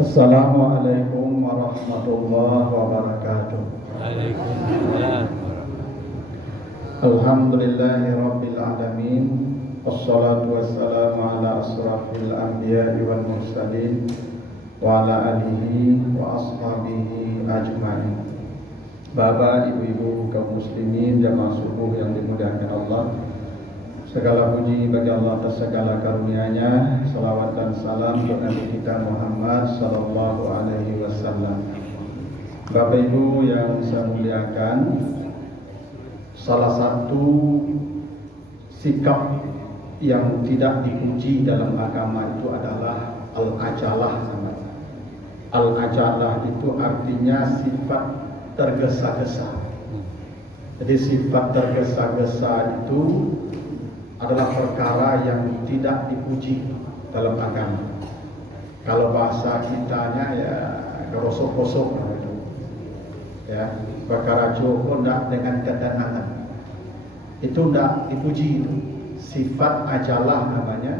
Assalamualaikum warahmatullahi wabarakatuh. Waalaikumsalam. Alhamdulillahi rabbil alamin. Wassalatu wassalamu ala asrafil anbiya'i wal mursalin wa ala alihi wa ashabihi ajma'in. Bapak, ibu-ibu, kaum muslimin, jamaah subuh yang dimuliakan Allah, segala puji bagi Allah atas segala karunia-Nya. Salawat dan salam untuk Nabi kita Muhammad sallallahu alaihi wasallam. Bapak Ibu yang saya muliakan, salah satu sikap yang tidak dipuji dalam agama itu adalah al-ajalah namanya. Al-ajalah itu artinya sifat tergesa-gesa. Jadi sifat tergesa-gesa itu adalah perkara yang tidak dipuji dalam agama. Kalau bahasa kitanya ya gerosok-gosok gitu. Ya, perkara joko ndak dengan ketenangan. Itu ndak dipuji itu. Sifat ajalah namanya,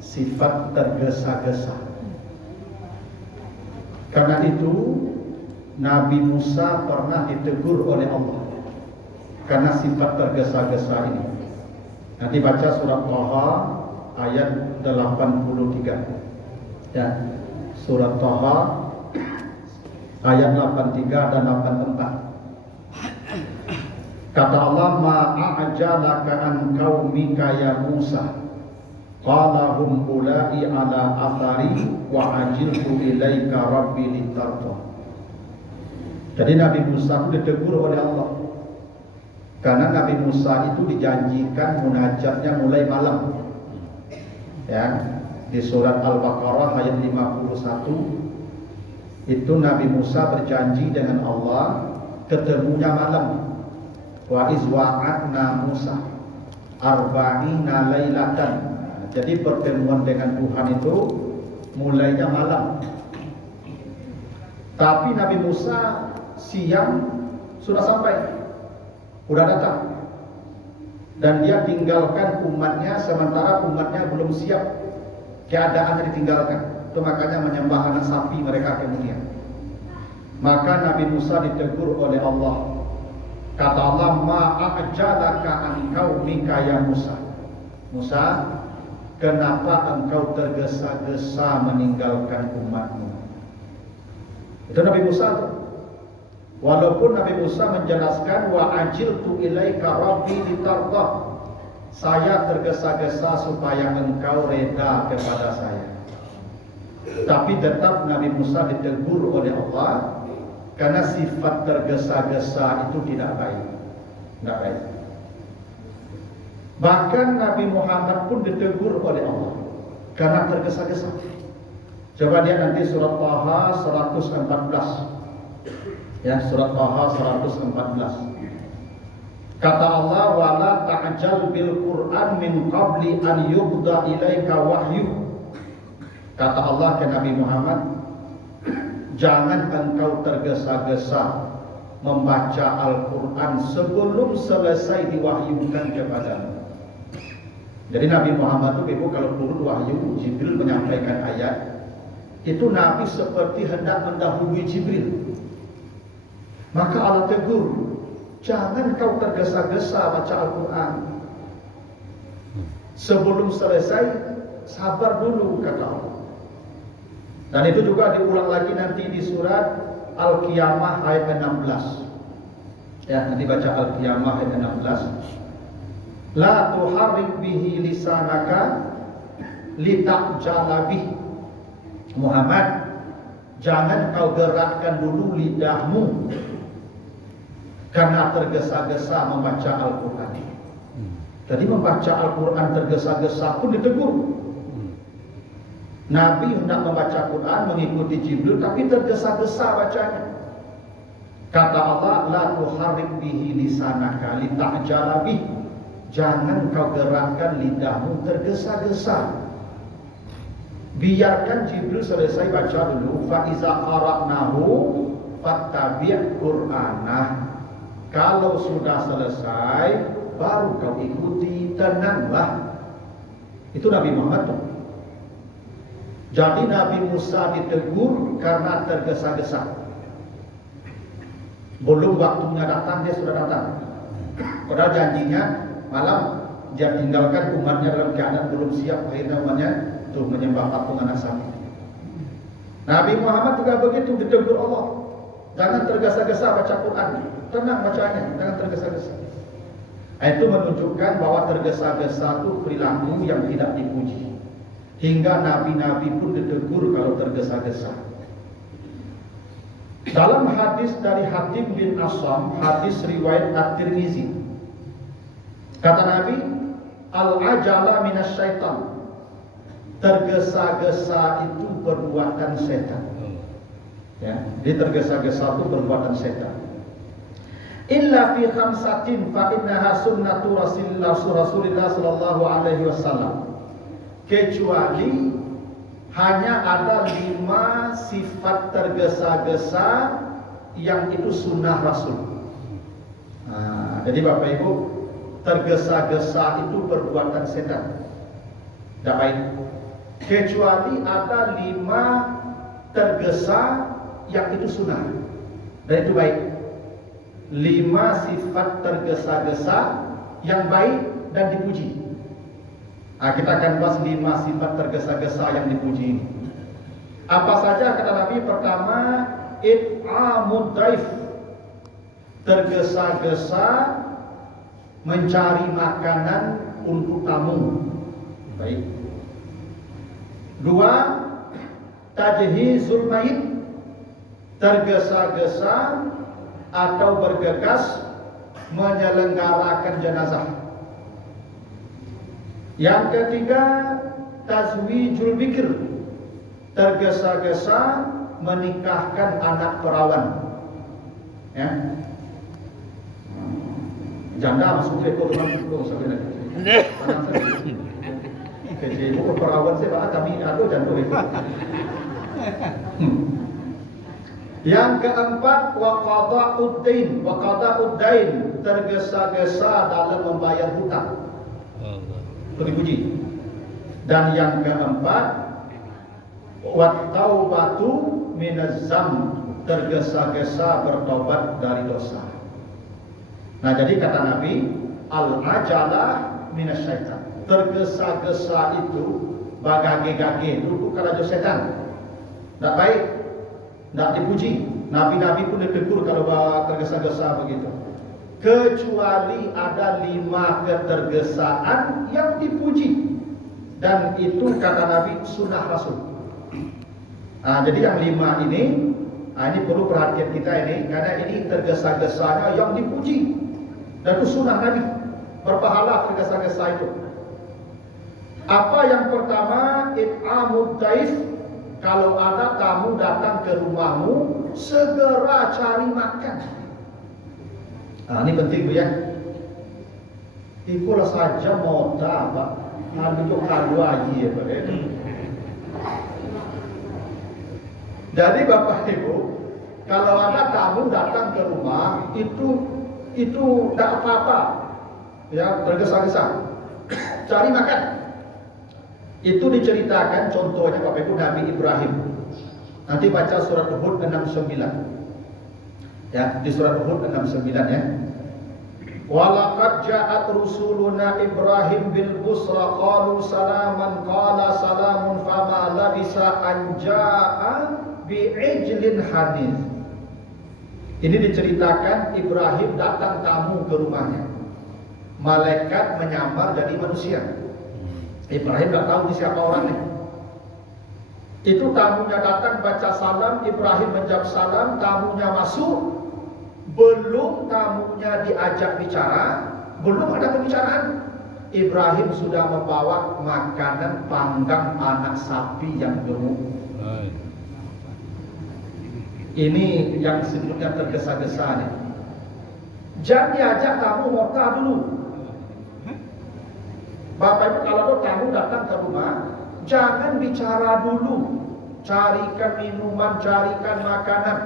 sifat tergesa-gesa. Karena itu Nabi Musa pernah ditegur oleh Allah karena sifat tergesa-gesa ini. Nanti baca surat Thaha ayat 83. Ya, surat Thaha ayat 83 dan 84. Kata Allah, ma'ajalaka an qaumika ya Musa. Qala hum ulai ala athari wa ajiltu ilaika rabbi litarda. Jadi Nabi Musa itu ditegur oleh Allah. Karena Nabi Musa itu dijanjikan munajatnya mulai malam. Ya, di surat Al-Baqarah ayat 51 itu Nabi Musa berjanji dengan Allah ketemunya malam. Wa izwa'atna Musa arba'ina lailatan. Jadi pertemuan dengan Tuhan itu mulainya malam. Tapi Nabi Musa siang sudah sampai, sudah datang, dan dia tinggalkan umatnya sementara umatnya belum siap, keadaannya ditinggalkan. Itu makanya menyembah anak sapi mereka kemudian. Maka Nabi Musa ditegur oleh Allah. Kata Allah, ma'ajalaka an qaumika ya Musa. Musa, kenapa engkau tergesa-gesa meninggalkan umatmu? Itu Nabi Musa tuh. Walaupun Nabi Musa menjelaskan wa ajiltu ilaika rabbi litarda. Saya tergesa-gesa supaya engkau reda kepada saya. Tapi tetap Nabi Musa ditegur oleh Allah karena sifat tergesa-gesa itu tidak baik. Tidak baik. Bahkan Nabi Muhammad pun ditegur oleh Allah karena tergesa-gesa. Coba dia nanti surat Thaha 114. Ya, surat Thaha 114. Kata Allah, wala ta'jal bil Qur'an min qabli an yuqda ilaika wahyu. Kata Allah ke Nabi Muhammad, jangan engkau tergesa-gesa membaca Al-Quran sebelum selesai diwahyukan kepadamu. Jadi Nabi Muhammad itu kalau turun wahyu, Jibril menyampaikan ayat, itu Nabi seperti hendak mendahului Jibril. Maka Allah tegur, jangan kau tergesa-gesa baca Al-Quran. Sebelum selesai, sabar dulu, kata Allah. Dan itu juga diulang lagi nanti di surat Al-Qiyamah ayat 16. Ya, nanti baca Al-Qiyamah ayat 16. La tuharrik bihi lisanaka lita'jala bih. Muhammad, jangan kau gerakkan dulu lidahmu karena tergesa-gesa membaca Al-Quran. Jadi membaca Al-Quran tergesa-gesa pun ditegur. Nabi hendak membaca Quran mengikuti Jibril tapi tergesa-gesa bacanya. Kata Allah, la tuharrik bihi lisanaka lita'jala bih. Jangan kau gerakkan lidahmu tergesa-gesa. Biarkan Jibril selesai baca dulu. Fa iza qara'nahu fattabi' Qur'anah. Kalau sudah selesai baru kau ikuti, tenanglah. Itu Nabi Muhammad tuh. Jadi Nabi Musa ditegur karena tergesa-gesa. Belum waktunya datang, dia sudah datang. Padahal janjinya malam dia tinggalkan umatnya dalam keadaan belum siap. Akhirnya umatnya tuh menyembah patung anak sapi. Nabi Muhammad juga begitu, ditegur Allah. Jangan tergesa-gesa baca Quran. Tenang bacanya, jangan tergesa-gesa. Itu menunjukkan bahwa tergesa-gesa itu perilaku yang tidak dipuji. Hingga nabi-nabi pun ditegur kalau tergesa-gesa. Dalam hadis dari Hatim bin Asam, hadis riwayat At-Tirmizi, kata Nabi, al-ajala minas syaitan. Tergesa-gesa itu perbuatan setan. Ya, di tergesa-gesa itu perbuatan setan. Illa fi khamsatin fa innaha sunnatu Rasulillah sallallahu alaihi wasallam. Kecuali hanya ada 5 sifat tergesa-gesa yang itu sunnah Rasul. Jadi Bapak Ibu, tergesa-gesa itu perbuatan setan. Tidak baik. Kecuali ada 5 tergesa yang itu sunnah, dan itu baik. 5 sifat tergesa-gesa yang baik dan dipuji. Kita akan bahas 5 sifat tergesa-gesa yang dipuji ini. Apa saja kata Nabi? Pertama, it'amud daif. Tergesa-gesa mencari makanan untuk tamu. Baik. 2, tajhizul mayit. Tergesa-gesa atau bergegas menyelenggarakan jenazah. Yang ketiga, tazwijul bikir. Tergesa-gesa menikahkan anak perawan. Ya. Janda masuk ke orang itu sampai lagi. Kecil perawan saya pak kami ada janda itu. Yang keempat, waqada'ud-dain. Tergesa-gesa dalam membayar hutang. Dipuji. Dan yang keempat, wat-taubatu minaz-dzam. Tergesa-gesa bertobat dari dosa. Nah, jadi kata Nabi, al-ajalah minasyaitan. Tergesa-gesa itu bagage-gage, itu bukan raja setan. Tidak baik, tidak dipuji. Nabi-nabi pun ditegur kalau tergesa-gesa begitu. Kecuali ada 5 ketergesaan yang dipuji, dan itu kata Nabi sunnah Rasul. Jadi yang 5 ini, ini perlu perhatian kita ini, karena ini tergesa-gesanya yang dipuji, dan itu sunnah Nabi. Berpahala tergesa-gesa itu. Apa yang pertama? It'amud daif. Kalau ada tamu datang ke rumahmu, segera cari makan. Ini penting Bu ya. Ikulah saja moda Pak. Itu kalu aja ya Pak. Jadi Bapak Ibu, kalau ada tamu datang ke rumah, itu tidak apa-apa. Ya, tergesa-gesa. Cari makan. Itu diceritakan contohnya Bapak Ibu Nabi Ibrahim. Nanti baca surat Hud 69. Ya, di surat Hud 69 ya. Walaqad ja'at rusuluna Ibrahim bil busra qalu salaman qala salamun fama labisa an ja'a bi'ijlin hanif. Ini diceritakan Ibrahim datang tamu ke rumahnya. Malaikat menyamar jadi manusia. Ibrahim tidak tahu siapa orangnya. Itu tamunya datang baca salam, Ibrahim menjawab salam, tamunya masuk. Belum tamunya diajak bicara, belum ada pembicaraan, Ibrahim sudah membawa makanan panggang anak sapi yang gemuk. Ini yang sebelumnya tergesa-gesa nih. Jangan diajak tamu morta dulu. Bapak Ibu, kalau tamu datang ke rumah, jangan bicara dulu. Carikan minuman, carikan makanan.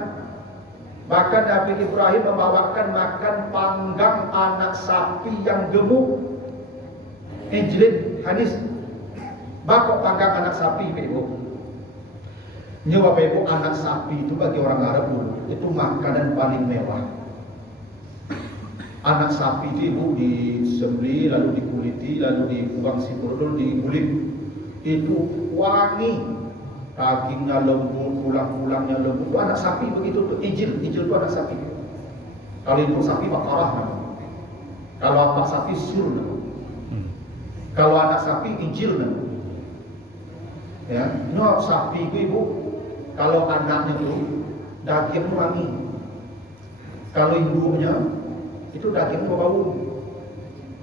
Bahkan Nabi Ibrahim membawakan makan panggang anak sapi yang gemuk. Ijlin, hadis. Bakok panggang anak sapi, Ibu. Ini Bapak Ibu, anak sapi itu bagi orang Arab dulu itu makanan paling mewah. Anak sapi itu Ibu disembelih, lalu dikuliti, lalu dibuang sipur, lalu diguling. Itu wangi, dagingnya lembut, tulang-tulangnya lembut. Itu anak sapi begitu tuh. Ijil itu anak sapi. Kalau itu sapi bakarah namanya. Kalau apa sapi sur namanya. Kalau anak sapi ijil namanya. Ya, no sapi itu Ibu, kalau anaknya itu daging wangi. Kalau ibunya itu daging berbau.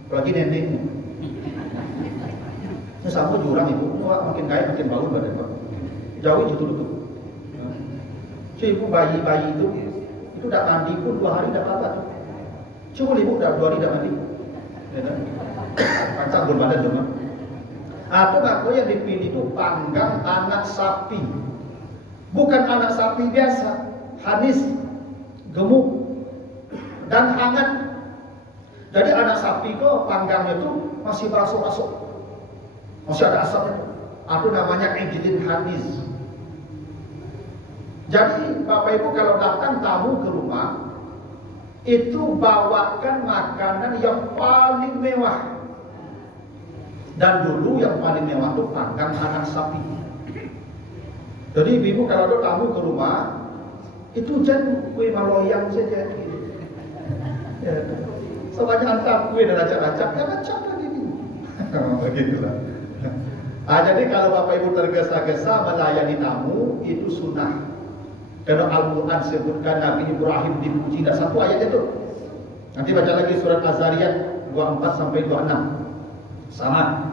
Apalagi neneknya. Ini sama jurang Ibu, makin kaya makin bau badan Pak. Jauh itu dulu. Si Ibu bayi itu udah mandi pun 2 hari udah apa tuh. Cuma Ibu udah 2 hari udah mandi. Ya kan? Pancang berbadan cuma. Atau aku yang dipilih itu panggang anak sapi. Bukan anak sapi biasa, hanis, gemuk, dan hangat. Jadi anak sapi kok panggangnya itu masih berasuk-asuk, masih ada asapnya. Itu namanya ijlin hanis. Jadi Bapak Ibu kalau datang tamu ke rumah, itu bawakan makanan yang paling mewah. Dan dulu yang paling mewah itu panggang anak sapi. Jadi ibu kalau ada tamu ke rumah, itu jangan kue maloyang saja. Ya. Sebanyak hantar kue dan acak-acak, jangan acak lagi. Begitulah. Jadi kalau Bapak Ibu tergesa-gesa melayani tamu, itu sunnah. Karena Al-Quran sebutkan Nabi Ibrahim dipuji. Tidak satu ayat itu. Nanti baca lagi surat Az-Zariyat 24 sampai 26. Sama.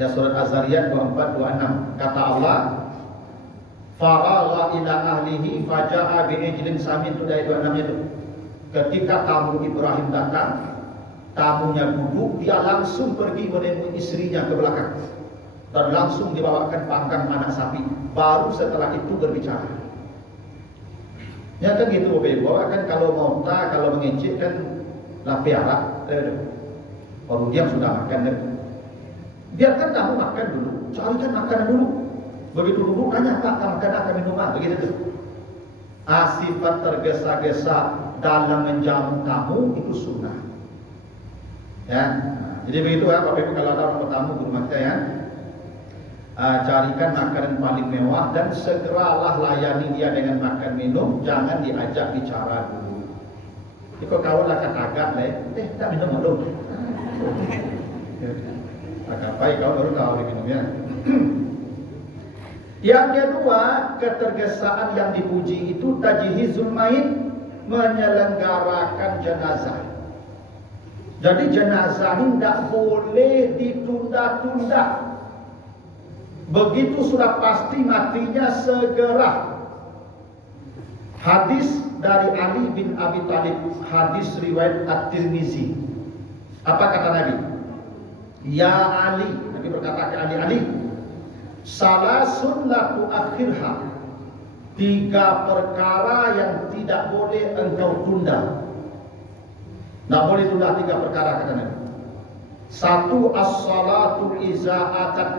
Ya surat Az-Zariyat 24 26. Kata Allah, faragha ila ahlihi faja'a bi'ijlin samin, itu dari 26 itu. Ketika tamu Ibrahim datang, tamunya duduk, dia langsung pergi menemui istrinya ke belakang dan langsung dibawakan panggang anak sapi. Baru setelah itu berbicara. Ya kan gitu Bapak Ibu, kan kalau monta, kalau mengecek kan lah piara. Baru dia sudah makan. Biarkan tamu makan dulu, carikan makanan dulu. Begitu duduk tanya, Pak, makan apa minuman? Begitu tuh. Sifat tergesa-gesa dalam menjamu tamu itu sunnah. Ya, jadi begitu ya Bapak Ibu kalau ada orang bertamu ke rumah kita ya. Carikan makanan paling mewah dan segeralah layani dia dengan makan minum, jangan diajak bicara dulu. Jika kau lah kagak tak minum dulu. Kapai kau baru tahu diminumnya. Yang kedua, ketergesaan yang dipuji itu tajhizul mayit, menyelenggarakan jenazah. Jadi jenazah ini tidak boleh ditunda-tunda. Begitu sudah pasti matinya segera. Hadis dari Ali bin Abi Thalib, hadis riwayat At-Tirmizi. Apa kata Nabi? Ya Ali, Nabi berkata ke Ali, salasun la tuakhirha, 3 perkara yang tidak boleh engkau tunda. Tidak boleh tunda 3 perkara kata Nabi. 1, as-salatu iza atat,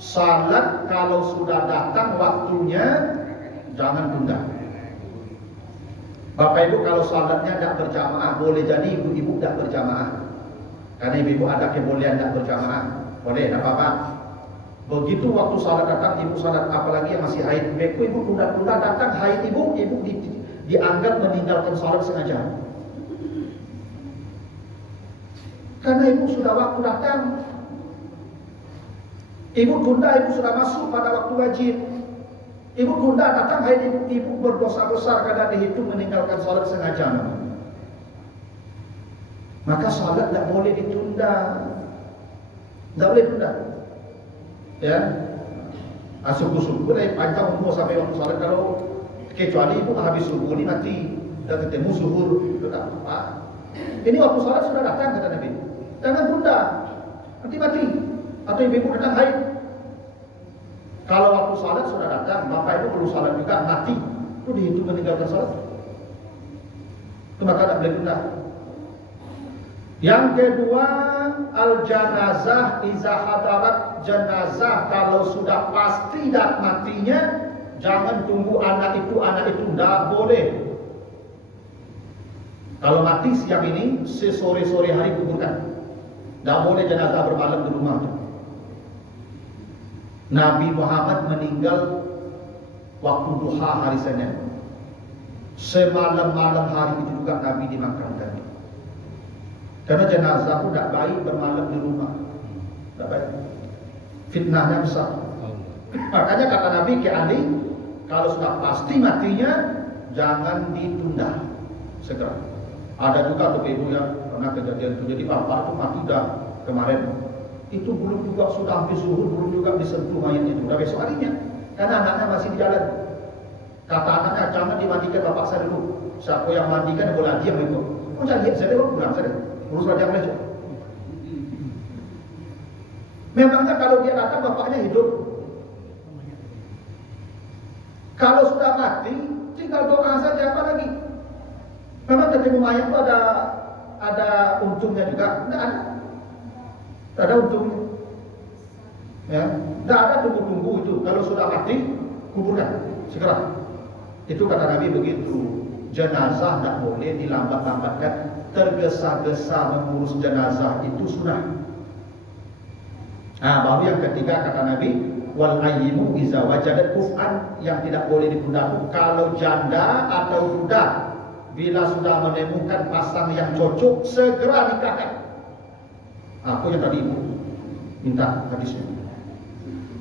salat kalau sudah datang waktunya jangan tunda. Bapak Ibu kalau salatnya tidak berjamaah, boleh jadi ibu-ibu tidak berjamaah. Karena ibu-ibu ada kebolehan tidak berjamaah, boleh, tidak apa-apa. Begitu waktu salat datang, ibu salat, apalagi yang masih haid, ibu tunda-tunda datang haid ibu dianggap meninggalkan salat sengaja. Karena ibu sudah waktu datang, ibu tunda, ibu sudah masuk pada waktu wajib. Ibu tunda datang haid ibu berdosa besar karena dihitung meninggalkan salat sengaja. Maka salat tidak boleh ditunda, tidak boleh tunda. Ya, subuh-subuh dari panjang umur sampai waktu salat, kalau kecuali ibu habis subuh ini mati dan ketemu zuhur, tidak apa. Ini waktu salat sudah datang kata Nabi, jangan tunda, nanti mati. Atau ibu datang haid, kalau waktu salat sudah datang, bapak ibu perlu salat juga mati, itu dihitung meninggalkan salat. Itu maka tidak boleh tunda. Yang kedua, al-janazah iza hadarat, jenazah kalau sudah pasti dan matinya jangan tunggu anak itu, tidak boleh. Kalau mati siang ini, sesore-sore hari kuburkan. Tidak boleh jenazah bermalam di rumah. Nabi Muhammad meninggal waktu duha hari Senin. Semalam-malam hari itu juga Nabi dimakamkan. Karena jenazah itu tidak baik bermalam di rumah. Tidak baik. Fitnahnya besar. Makanya kata Nabi ke Ali, kalau sudah pasti matinya, jangan ditunda, segera. Ada juga tuh ibu yang pernah kejadian itu. Jadi bapak itu mati dah kemarin. Itu belum juga sudah hampir zuhur, belum juga disentuh mayat itu. Udah besok harinya, karena anaknya masih di jalan. Kata anaknya, jangan dimandikan bapak saya dulu. Siapa yang mandikan boleh diam itu. Oh jangan lihat saya dulu, pulang saya. Urus raja Malaysia. Memangnya kalau dia datang bapaknya hidup. Kalau sudah mati, tinggal doa saja, apa lagi? Memang ketemu mayat itu ada untungnya juga? Tidak ada. Tidak ada untungnya. Ya, tidak ada tunggu-tunggu itu. Kalau sudah mati, kuburkan segera. Itu kata Nabi begitu. Jenazah tidak boleh dilambat-lambatkan. Tergesa-gesa mengurus jenazah itu sunnah. Nah, baru yang ketiga kata Nabi, wal ayyimu iza wajadat kuf'an, yang tidak boleh ditunda kalau janda atau duda bila sudah menemukan pasang yang cocok segera nikahkan. Aku yang tadi ibu minta hadisnya.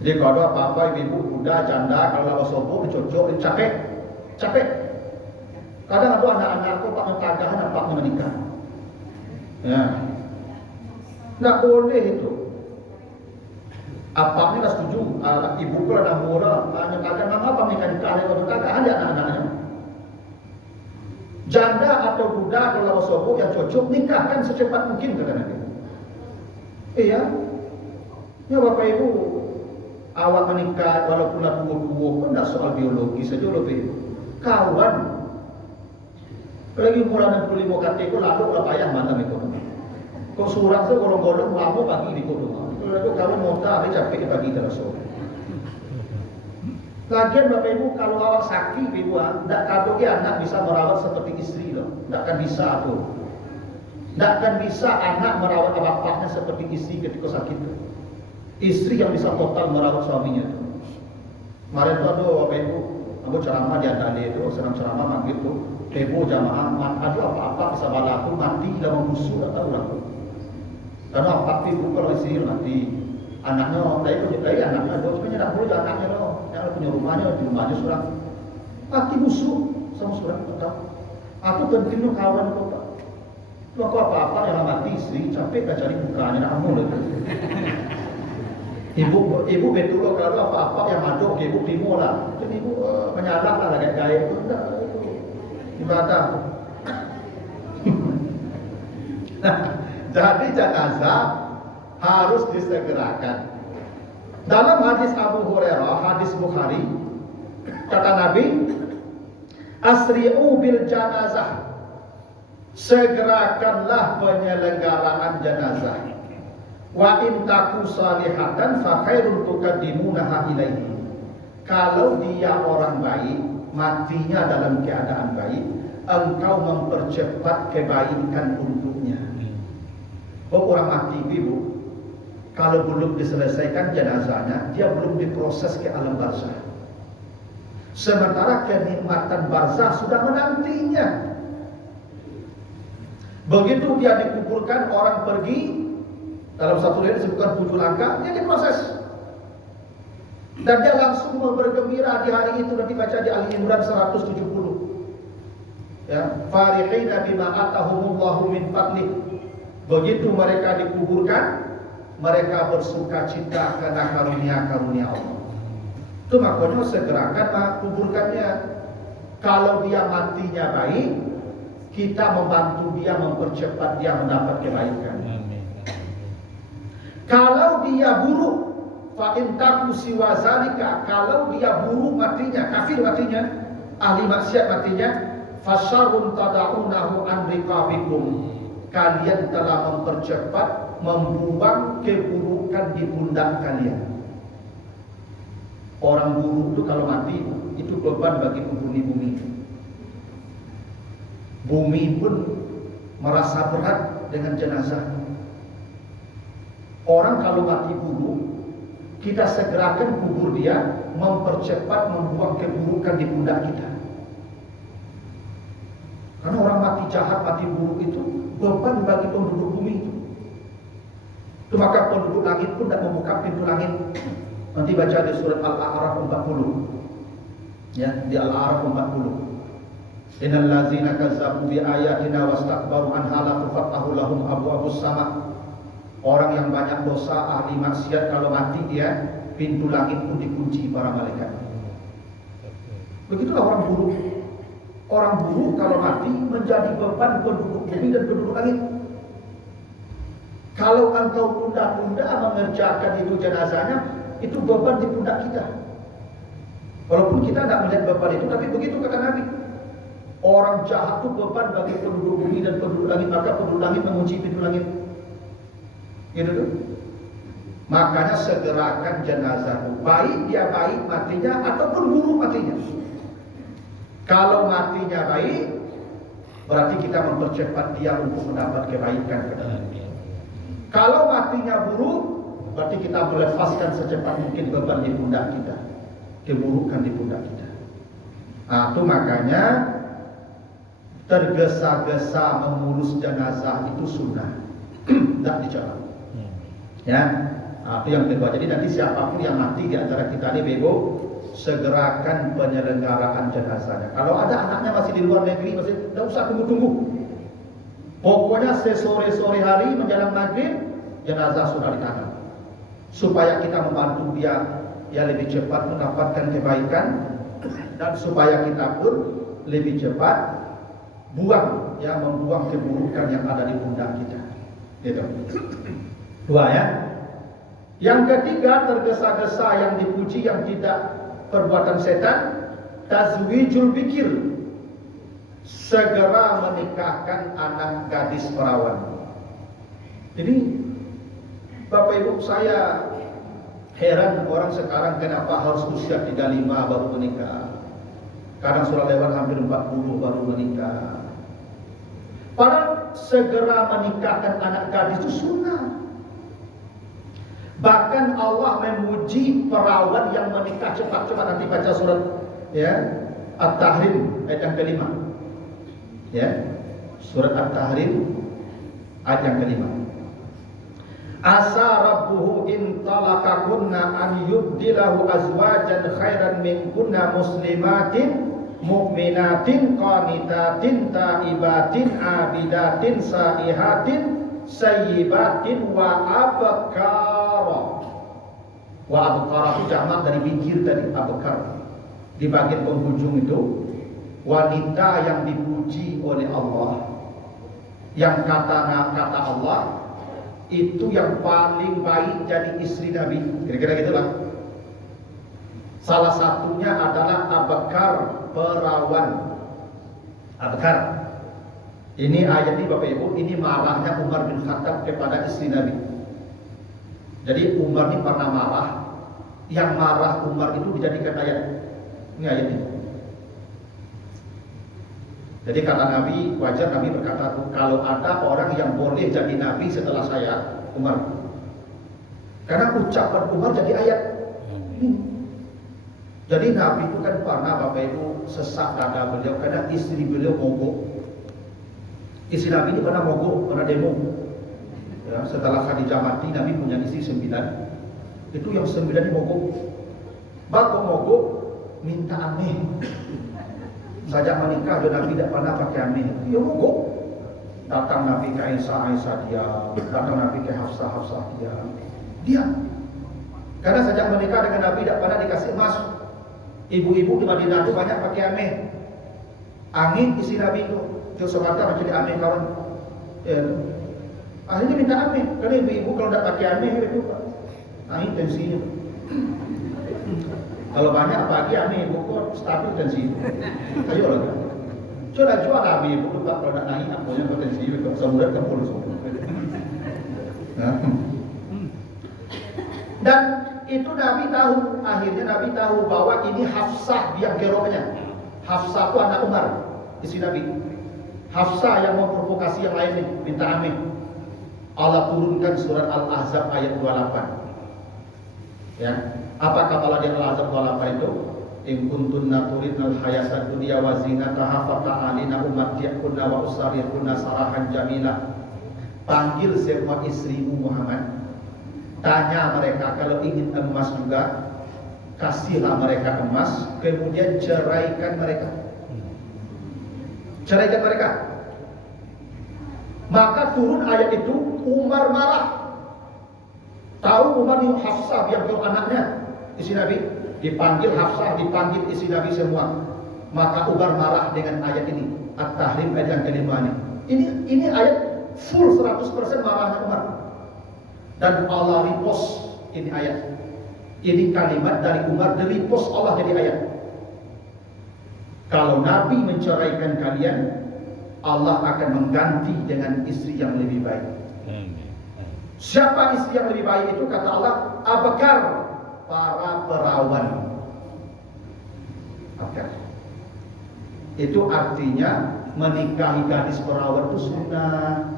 Jadi kalau ada apa-apa ibu duda janda kalau lawas sobo cocok capek. Kadang ada anak-anak kok pak mentagahan apa menikah. Ya. Nggak boleh itu. Apaknya dah setuju, ibu pula dah murah, hanya kadang apa menikah kalau mentagahan dia anak-anaknya. Janda atau duda kalau lawas sobo yang cocok nikahkan secepat mungkin kata Nabi. Iya. Ya Bapak Ibu, awak menikah walaupun lah tua-tua pun tak soal biologi saja loh Bapak Ibu. Kawan. Lagi umur 65 KT kau lalu lah payah mana itu. Kau surang saya golong-golong lama pagi di kau rumah. Kalau kawan monta dia capek pagi terus. Lagian Bapak Ibu kalau awak sakit Ibu, tak tahu dia anak bisa merawat seperti istri loh. Tak akan bisa tuh. Tak akan bisa anak merawat bapaknya seperti istri ketika sakit. Istri yang bisa total merawat suaminya. Kemarin tuh aduh Bapak Ibu, aku ceramah di Andali itu, sedang ceramah maghrib tuh. Ibu jamaah, aduh apa-apa bisa balaku mati dalam musuh tak tahu aku. Karena apa Ibu kalau istri mati, anaknya dari anaknya itu sebenarnya tak boleh anaknya loh. Yang punya rumahnya di rumahnya surang. Mati musuh sama surang tak tahu. Aku pentingnya kawan kau tak. Lu aku apa-apa yang mati istri capek dah cari mukanya nak amun lagi. Ibu betul kalau apa-apa yang aduk ibu timur lah. Jadi ibu menyalak lah gaya-gaya itu enggak itu ibadah. Nah, jadi jenazah harus disegerakan. Dalam hadis Abu Hurairah, hadis Bukhari, kata Nabi, asri'u bil janazah, segerakanlah penyelenggaraan jenazah. Wa in taku salihatan fa khairun tuqaddimunaha ilaihi. Kalau dia orang baik, matinya dalam keadaan baik, engkau mempercepat kebaikan untuknya. Orang mati Ibu, kalau belum diselesaikan jenazahnya, dia belum diproses ke alam barzah. Sementara kenikmatan barzah sudah menantinya. Begitu dia dikuburkan, orang pergi, dalam satu hari disebutkan 7 langkah, dia diproses. Dan dia langsung bergembira di hari itu, nanti baca di Ali Imran 170. Ya, farihina bima atahumullahu min fadlih. Begitu mereka dikuburkan, mereka bersuka cita karena karunia-karunia Allah. Itu makanya segerakan kuburkannya. Kalau dia matinya baik, kita membantu dia, mempercepat dia mendapat kebaikan. Kalau dia buruk, fa in taku siwa zalika, kalau dia buruk matinya, kafir matinya, ahli maksiat matinya, fasyarun tada'unahu an riqabikum. Kalian telah mempercepat membuang keburukan di pundak kalian. Orang buruk itu kalau mati itu beban bagi penghuni bumi. Bumi pun merasa berat dengan jenazah. Orang kalau mati buruk, kita segerakan kubur dia, mempercepat membuang keburukan di pundak kita. Karena orang mati jahat, mati buruk itu beban bagi penduduk bumi itu. Maka penduduk langit pun tidak membuka pintu langit. Nanti baca di surat Al-A'raf 40. Ya, di Al-A'raf 40. Innal ladzina kazzabu bi ayatina wastakbaru anha la tufattahu lahum abwaabus sama. Orang yang banyak dosa, ahli maksiat, kalau mati dia, pintu langit pun dikunci para malaikat. Begitulah orang buruk. Orang buruk kalau mati menjadi beban penduduk bumi dan penduduk langit. Kalau engkau tunda-tunda mengerjakan itu jenazahnya, itu beban di pundak kita. Walaupun kita tidak melihat beban itu, tapi begitu kata Nabi. Orang jahat itu beban bagi penduduk bumi dan penduduk langit, maka penduduk langit mengunci pintu langit. Gitu tuh. Makanya segerakan jenazah, baik dia baik matinya ataupun buruk matinya. Kalau matinya baik, berarti kita mempercepat dia untuk mendapat kebaikan. Kalau matinya buruk, berarti kita melepaskan secepat mungkin beban di pundak kita, keburukan di pundak kita. Nah, itu makanya tergesa-gesa mengurus jenazah itu sunnah, tidak dicela. Ya, nah, itu yang kedua. Jadi nanti siapapun yang mati di antara kita ini bebo, segerakan penyelenggaraan jenazahnya. Kalau ada anaknya masih di luar negeri, masih tidak usah tunggu-tunggu. Pokoknya sesore-sore hari menjelang maghrib, jenazah sudah ditanam. Supaya kita membantu dia lebih cepat mendapatkan kebaikan, dan supaya kita pun lebih cepat membuang keburukan yang ada di pundak kita. Gitu. Dua ya. Yang ketiga, tergesa-gesa yang dipuji yang tidak perbuatan setan, tazwijul bikir, segera menikahkan anak gadis perawan. Jadi Bapak Ibu, saya heran orang sekarang kenapa harus usia 35 baru menikah. Kadang sudah lewat hampir 40 baru menikah. Padahal segera menikahkan anak gadis itu sunnah. Bahkan Allah memuji perawan yang menikah cepat-cepat. Nanti baca surat At-Tahrim ayat yang kelima. Ya, surat At-Tahrim ayat yang kelima. Asa rabbuhu in talaqakunna an yubdilahu azwajan khairan minkunna muslimatin mu'minatin qanitatin taibatin abidatin saihatin sayyibatin wa abkara. Wa abkara itu jamak dari bikir tadi, abkar. Di bagian penghujung itu wanita yang dipuji oleh Allah, yang kata Allah itu yang paling baik jadi istri Nabi. Kira-kira gitulah. Salah satunya adalah abkar, perawan. Abkar. Ini ayat ini Bapak Ibu, ini marahnya Umar bin Khattab kepada istri Nabi. Jadi Umar ini pernah marah. Yang marah Umar itu dijadikan ayat. Ini ayat ini. Jadi kata Nabi, wajar Nabi berkata, kalau ada orang yang boleh jadi Nabi setelah saya, Umar. Karena ucapan Umar jadi ayat. Jadi Nabi itu kan pernah Bapak Ibu sesak dada beliau karena istri beliau mogok. Istri Nabi ini pernah mogok, pernah demo. Ya, setelah Khadijah mati, Nabi punya istri 9. Itu yang 9 ini mogok. Bakal mogok, minta ameh. Sajak menikah dan Nabi tidak pernah pakai ameh. Ya mogok. Datang Nabi ke Aisyah dia, datang Nabi ke Hafsah dia. Karena sajak menikah dengan Nabi tidak pernah dikasih emas. Ibu-ibu di Madinah itu banyak pakai ameh. Angin isi Nabi itu. Terus semata menjadi ameh kawan. Ya. Akhirnya minta ameh. Karena ibu-ibu kalau tidak pakai ameh itu angin tensinya. Kalau banyak pagi ameh ibu kok stabil tensi. Ayo lah. Coba jual ameh ibu kalau tidak naik apunya potensi itu semudah ke puluh. Dan itu Nabi tahu, akhirnya Nabi tahu bahwa ini Hafsah yang geroknya. Hafsah itu anak Umar, istri Nabi. Hafsah yang memprovokasi yang lain nih, minta amin. Allah turunkan surat Al-Ahzab ayat 28. Ya, apa kata Allah di Al-Ahzab 28 itu? In kuntunna turidnal hayatad dunya wa zinataha fata'alina umatti'kunna wa usarihkunna sarahan jamila. Panggil semua istrimu Muhammad. Tanya mereka kalau ingin emas juga, kasihlah mereka emas, kemudian ceraikan mereka. Ceraikan mereka. Maka turun ayat itu, Umar marah. Tahu Umar ini Hafsah yang anaknya, istri Nabi. Dipanggil Hafsah, dipanggil istri Nabi semua. Maka Umar marah dengan ayat ini, At-Tahrim ayat yang kelima ini. Ini ayat full 100% marahnya Umar. Dan Allah repost ini ayat. Ini kalimat dari Umar, di repost Allah jadi ayat. Kalau Nabi menceraikan kalian, Allah akan mengganti dengan istri yang lebih baik. Siapa istri yang lebih baik itu? Kata Allah, Abakar, para perawan. Abakar. Itu artinya menikahi gadis perawan itu sunnah.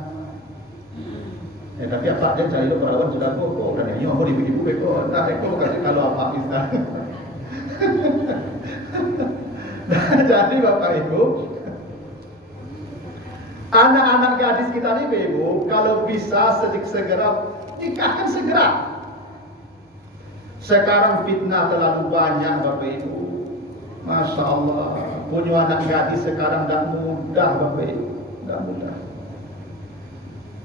Tapi apa dia cari perawan sudah kok dan yang mau dibikin buku kok. Nah, kok kasih kalau apa bisa. Jadi Bapak Ibu, anak-anak gadis kita nih Ibu, kalau bisa segera nikahkan segera. Sekarang fitnah terlalu banyak Bapak Ibu. Masya Allah, punya anak gadis sekarang tidak mudah Bapak Ibu, tidak mudah.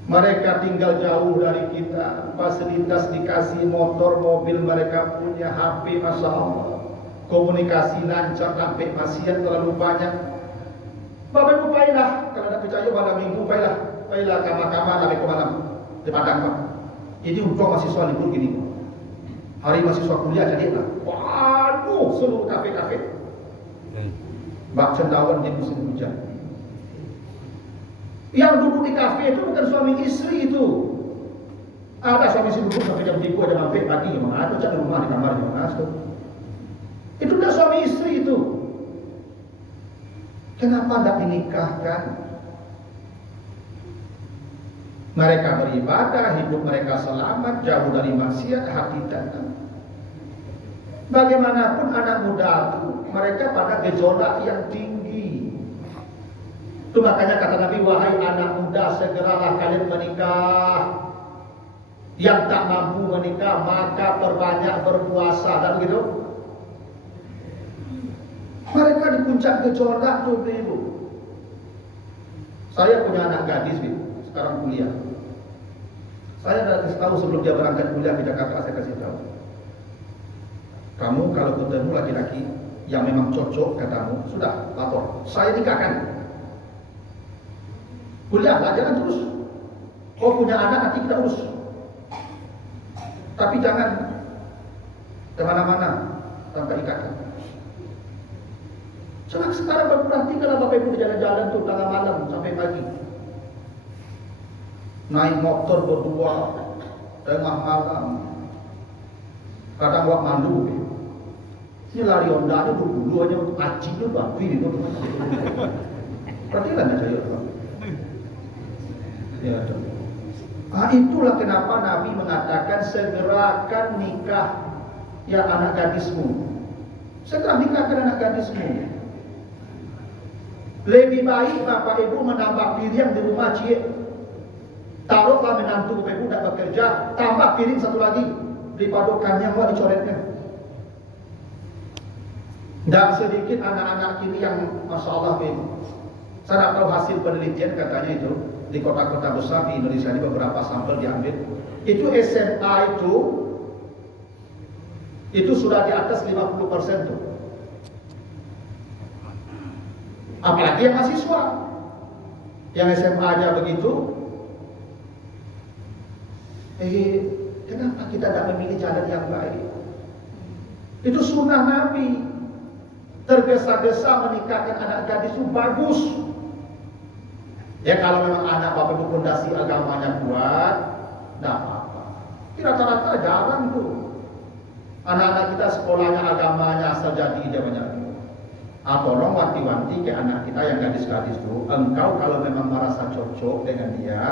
Mereka tinggal jauh dari kita, fasilitas dikasih motor, mobil, mereka punya HP, Masya Allah. Komunikasi lancar, sampai maksiat terlalu banyak. Bapak Ibu baiklah, kalau tidak percaya malam minggu baiklah kamar-kamar sampai ke malam di Padang Pak. Ini untuk mahasiswa libur gini. Hari mahasiswa kuliah jadilah. Waduh, seluruh kafe-kafe. Bak cendawan di musim hujan. Yang duduk di kafe itu bukan suami istri itu. Ada suami istri duduk sampai jam 3 ada mampir pagi, memang ada cak di rumah di kamar memang ada. Itu udah suami istri itu. Kenapa tidak dinikahkan? Mereka beribadah, hidup mereka selamat, jauh dari maksiat, hati tenang. Bagaimanapun anak muda itu, mereka pada gejolak yang tinggi. Itu makanya kata Nabi, wahai anak muda, segeralah kalian menikah. Yang tak mampu menikah, maka perbanyak berpuasa. Dan begitu. Mereka di puncak gejolak tuh Ibu. Saya punya anak gadis Ibu, sekarang kuliah. Saya sudah kasih tahu sebelum dia berangkat kuliah di Jakarta, saya kasih tahu. Kamu kalau ketemu laki-laki yang memang cocok katamu, sudah lapor. Saya nikahkan. Kuliahlah, jangan terus. Oh punya anak nanti kita urus. Tapi jangan kemana-mana tanpa ikatan. Jangan sekarang berperhati kalau Bapak Ibu di jalan-jalan tuh tengah malam sampai pagi. Naik motor berdua tengah malam. Kadang buat mandu. Ini lari Honda itu dulu aja acingnya babi itu. Perhatikan aja ya. Ya. Itulah kenapa Nabi mengatakan segerakan nikah ya anak gadismu. Segera nikahkan anak gadismu. Lebih baik Bapak Ibu menambah piring di rumah cie. Taruhlah menantu Bapak Ibu tidak bekerja, tambah piring satu lagi daripada kanyang wah dicoretnya. Dan sedikit anak-anak kini yang Masya Allah Bapak. Saya tak tahu hasil penelitian katanya itu di kota-kota besar di Indonesia ini beberapa sampel diambil. Itu SMA itu sudah di atas 50% tuh. Apalagi yang mahasiswa. Yang SMA aja begitu. Kenapa kita tidak memilih jalan yang baik? Itu sunnah Nabi. Tergesa-gesa menikahkan anak gadis itu bagus. Ya kalau memang anak Bapak Ibu fondasi agamanya kuat, tidak apa-apa. Rata-rata jarang tuh. Anak-anak kita sekolahnya agamanya asal jadi dia banyak. Tolong wanti-wanti ke anak kita yang gadis-gadis itu, engkau kalau memang merasa cocok dengan dia,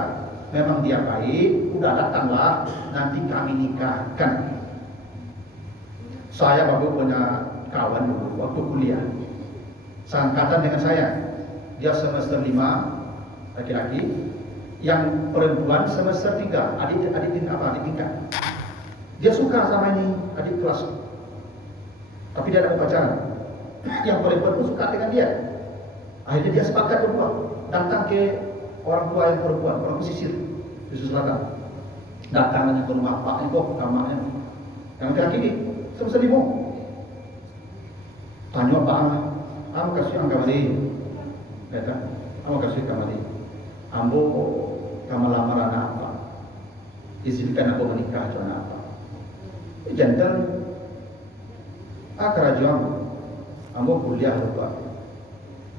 memang dia baik, udah datanglah, nanti kami nikahkan. Saya baru punya kawan dulu waktu kuliah, seangkatan dengan saya. Dia semester 5 laki-laki, yang perempuan semester 3, adik tingkat. Dia suka sama ini adik kelas, tapi dia ada pacaran. Yang perempuan pun suka dengan dia. Akhirnya dia sepakat berdua datang ke orang tua yang perempuan, orang pesisir selatan. Datang ke rumah Pak Ibu, kamarnya. Yang laki-laki ini semester 5. Tanya Pak Am kasih angka mali. Kata, Am kasih angka mali. Ambo kamu lamaran apa? Izinkan aku menikah dengan apa? Jantan kerajaan. Ambo kuliah lupa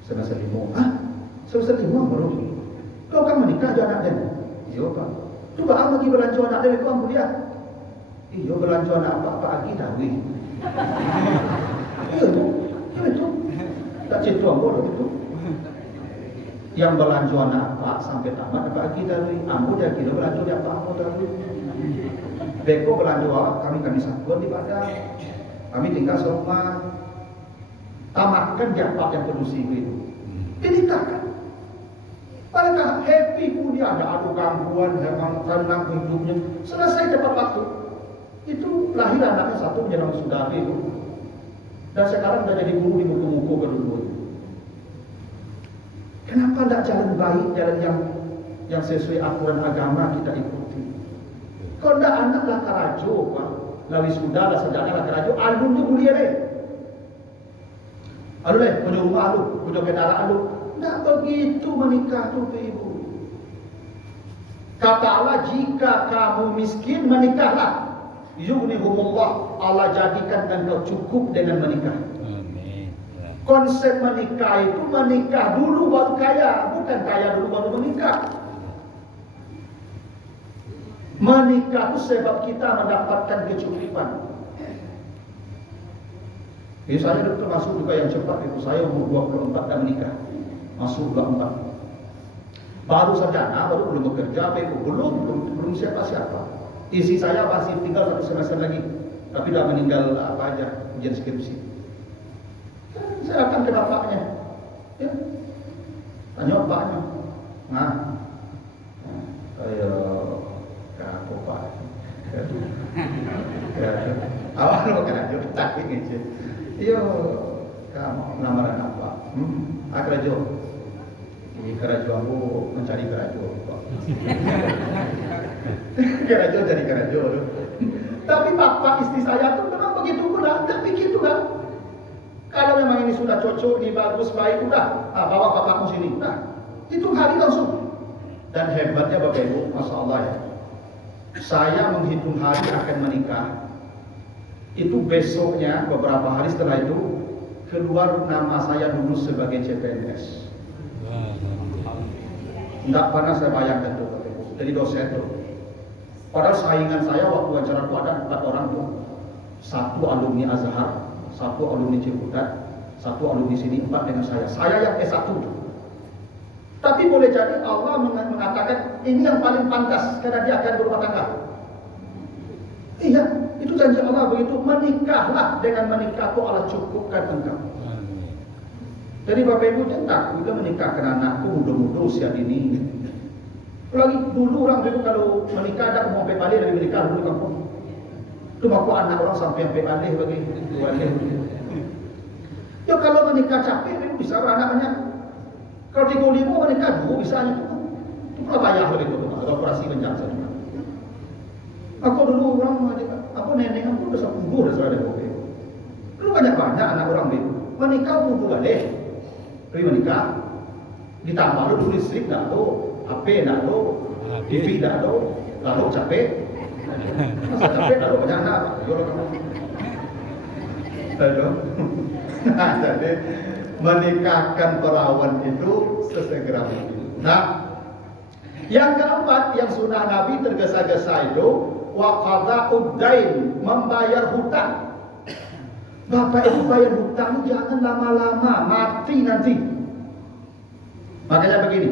semester 5. Semester 5 baru. Kau kan menikah aja anak dia? Iya Pak. Coba am lagi belanjo anak dia, kau kuliah. Iya belanjo anak apa lagi dawi. Iya itu. Tak cerita ambo itu. Yang belanjo anak apa sampai tamat apa lagi dawi. Ambo dia kira belanjo dia apa ambo dawi. Beko belanjo kami satuan di Padang. Kami tinggal serumah. Tamatkan jabat yang produksi itu. Dinikahkan. Mereka happy pun dia ada adu gangguan, memang tenang hidupnya. Selesai tepat waktu. Itu lahir anaknya satu menjelang Sudari itu. Dan sekarang sudah jadi guru di buku-buku kedua. Kenapa tidak jalan baik, jalan yang sesuai aturan agama kita ikuti? Kalau tidak anaklah karajo, Pak. Lalu sudah lah sejana lah karajo, albumnya mulia deh. Aduh deh, punya rumah lu, punya kendaraan lu. Tidak begitu menikah tuh ibu. Kata Allah, jika kamu miskin menikahlah. Yughnihumullah, Allah jadikan engkau cukup dengan menikah. Amin. Konsep menikah itu menikah dulu baru kaya, bukan kaya dulu baru menikah. Menikah itu sebab kita mendapatkan kecukupan. Saya termasuk juga yang cepat itu. Saya umur 24 dan menikah. Masuk 24. Baru sarjana, baru belum bekerja, belum siapa-siapa. Isi saya masih tinggal 1 semester lagi. Tapi sudah meninggal apa aja, ujian skripsi. Saya akan ke bapaknya. Ya. Tanya bapaknya. Nah, ayo, kaku Pak. Awal lo kena jauh, tak ingin. Iyo, kamu lamaran apa? Kerajo. Ini kerajo aku mencari kerajo. Kerajo jadi kerajo. Tapi bapak istri saya tuh memang begitu pula, tak begitu kan? Kalau memang ini sudah cocok, ini bagus, baik, udah, bawa bapakmu sini. Nah, itu hari langsung. Dan hebatnya Bapak Ibu, Masya Allah ya. Saya menghitung hari akan menikah. Itu besoknya beberapa hari setelah itu keluar nama saya dulu sebagai CPNS. Tidak pernah saya bayangkan tuh, jadi dosen tuh. Padahal saingan saya waktu wawancara itu ada 4 orang tuh. 1 alumni Azhar, 1 alumni Ciputat, 1 alumni sini, 4 dengan saya. Saya yang S1 tuh. Tapi boleh jadi Allah mengatakan ini yang paling pantas karena dia akan berumah tangga. Iya, itu janji Allah begitu. Menikahlah, dengan menikahku Allah cukupkan engkau. Jadi Bapak Ibu jangan juga menikahkan anakku muda-muda usia dini. Lagi dulu orang dulu kalau menikah ada mau balik dari menikah dulu kampung. Itu aku anak orang sampai balik bagi balik. Ya kalau menikah capek Ibu bisa anaknya. Kalau 35 menikah dulu bisa aja tuh. Itu pula bayar begitu tuh, ada operasi menjangsa juga. Aku dulu orang aku nenek aku udah sembuh dah sudah ada COVID. Dulu banyak anak orang itu menikah dulu deh. Tapi menikah ditambah dulu listrik dah tuh, HP dah tuh, TV dah tuh, lalu capek. Masa capek lalu banyak anak. Yo kamu. Lalu, jadi menikahkan perawan itu sesegera mungkin. Nah, yang keempat yang sunnah Nabi tergesa-gesa itu wa qada'ud dain, membayar hutang. Bapak Ibu bayar hutang jangan lama-lama, mati nanti. Makanya begini,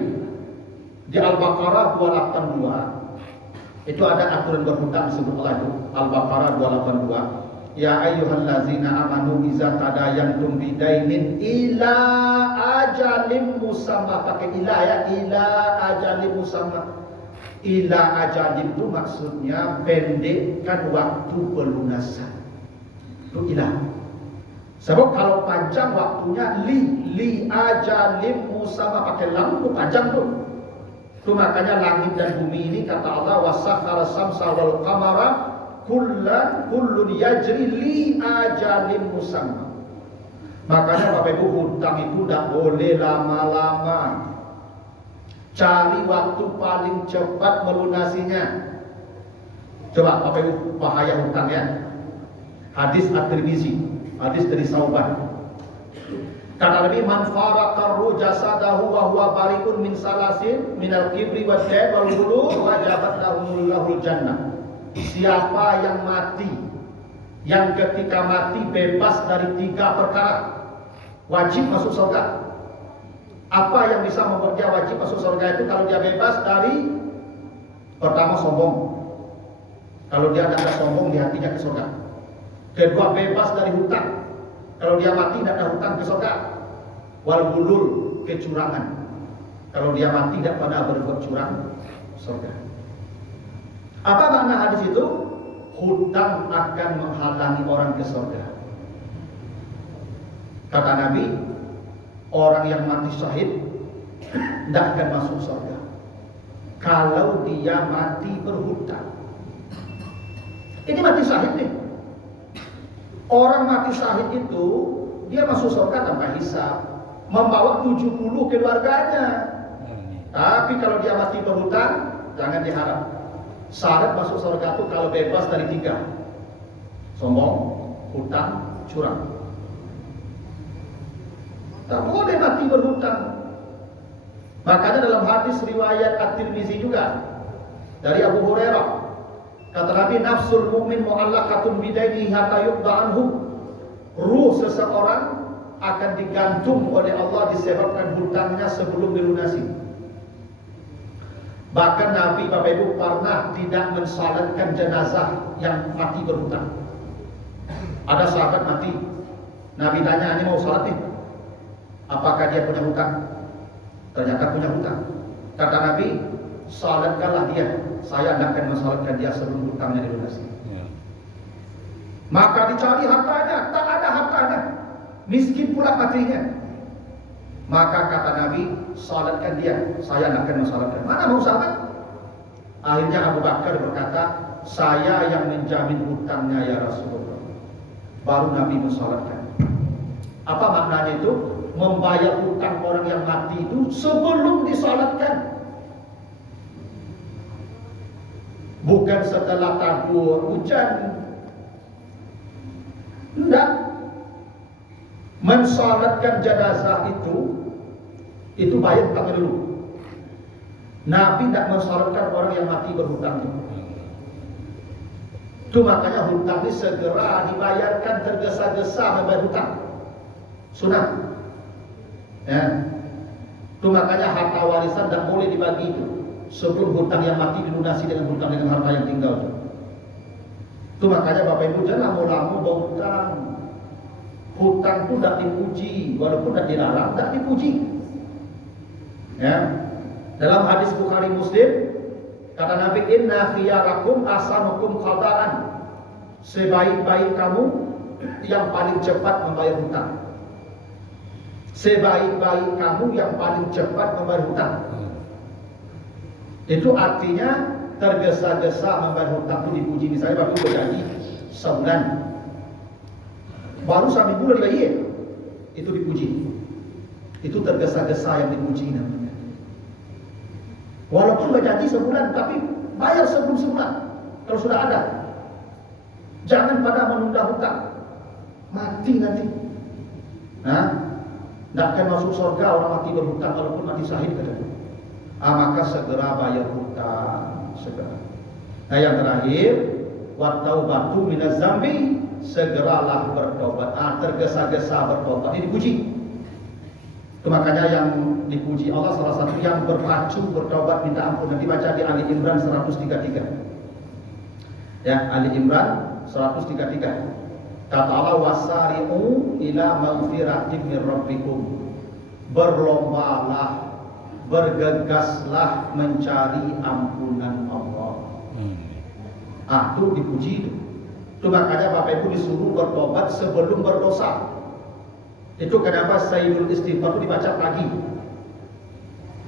di Al-Baqarah 282 itu ada aturan berhutang disebut Allah itu. Al-Baqarah 282. Ya ayyuhallazina amanu iza tadayantum bidainin ila ajalim musamma. Pakai ila ya, ila ajalim musamma. Ila ajalim itu maksudnya pendekkan waktu pelunasan. Itu ila. Sebab kalau panjang waktunya li ajalim musamma, pakai lam itu panjang tuh. Itu makanya langit dan bumi ini kata Allah wasakhara samsa wal qamara kullun yajri li ajalin musamma. Makanya Bapak Ibu hutang itu tidak boleh lama-lama. Cari waktu paling cepat melunasinya. Coba Bapak Ibu bahaya hutang ya. Hadis At-Tirmizi, hadis dari Sauban. Kata Nabi, man faraqarru jasadahu wa huwa bari'un min salasin minal kibri wad dayn wal ghulul wajabat lahul jannah. Siapa yang mati, yang ketika mati bebas dari 3 perkara, wajib masuk surga. Apa yang bisa membuat dia wajib masuk surga itu? Kalau dia bebas dari, pertama sombong. Kalau dia tidak ada sombong di hatinya ke surga. Kedua, bebas dari hutang. Kalau dia mati tidak ada hutang ke surga. Wal ghulul, kecurangan. Kalau dia mati tidak pernah berbuat curang, surga. Apa makna hadis itu? Hutang akan menghalangi orang ke surga. Kata Nabi, orang yang mati syahid tidak akan masuk surga kalau dia mati berhutang. Ini mati syahid nih. Orang mati syahid itu dia masuk surga tanpa hisab, membawa 70 keluarganya. Tapi kalau dia mati berhutang, jangan diharap. Syarat masuk surga itu kalau bebas dari 3: sombong, hutang, curang. Tak boleh mati berhutang. Makanya dalam hadis riwayat At-Tirmizi juga dari Abu Hurairah, kata Nabi, nafsul mu'min mu'allaqatun bidainihi hatta yuqda anhu. Ruh seseorang akan digantung oleh Allah disebabkan hutangnya sebelum dilunasi. Bahkan Nabi Bapak Ibu pernah tidak mensalatkan jenazah yang mati berhutang. Ada sahabat mati, Nabi tanya, ini mau salat nih, apakah dia punya hutang? Ternyata punya hutang. Kata Nabi, salatkanlah dia, saya tidak akan mensalatkan dia sebelum hutangnya dilunasi. Maka dicari hartanya, tak ada hartanya, miskin pula matinya. Maka kata Nabi, salatkan dia, saya tidak akan mensalatkan. Mana mau salat? Akhirnya Abu Bakar berkata, saya yang menjamin hutangnya ya Rasulullah. Baru Nabi mensalatkan. Apa maknanya itu? Membayar hutang orang yang mati itu sebelum disalatkan, bukan setelah tabur hujan. Tidak. Mensalatkan jenazah itu bayar hutangnya dulu. Nabi tidak mensalatkan orang yang mati berhutang. Itu makanya hutang ini segera dibayarkan, tergesa-gesa membayar hutang. Sunnah. Ya. Itu makanya harta warisan tidak boleh dibagi itu sebelum hutang yang mati dilunasi dengan harta yang tinggal. Itu makanya Bapak Ibu jangan lama-lama bawa hutang. Hutang itu tidak dipuji, walaupun tidak dilarang, tidak dipuji. Ya. Dalam hadis Bukhari Muslim, kata Nabi, inna khiyarakum asanukum qada'an. Sebaik-baik kamu yang paling cepat membayar hutang. Sebaik-baik kamu yang paling cepat membayar hutang. Itu artinya tergesa-gesa membayar hutang itu dipuji. Misalnya Bapak berjanji sebulan, baru 1 bulan lagi itu dipuji. Itu tergesa-gesa yang dipuji namanya. Walaupun berjanji sebulan, tapi bayar sebelum sebulan kalau sudah ada. Jangan pada menunda hutang, mati nanti. Nah, tidak akan masuk surga orang mati berhutang walaupun mati syahid katanya. Maka segera bayar hutang segera. Nah yang terakhir, wat taubatu minaz zambi, segeralah bertobat. Tergesa-gesa bertobat. Ini dipuji. Itu makanya yang dipuji Allah salah satu yang berpacu bertobat minta ampun. Nanti baca di Ali Imran 133. Ya, Ali Imran 133. Kata Allah, wasari'u ila maghfiratin min rabbikum. Berlombalah, bergegaslah mencari ampunan Allah. Itu dipuji itu. Itu makanya Bapak Ibu disuruh bertobat sebelum berdosa. Itu kenapa Sayyidul Istighfar itu dibaca pagi.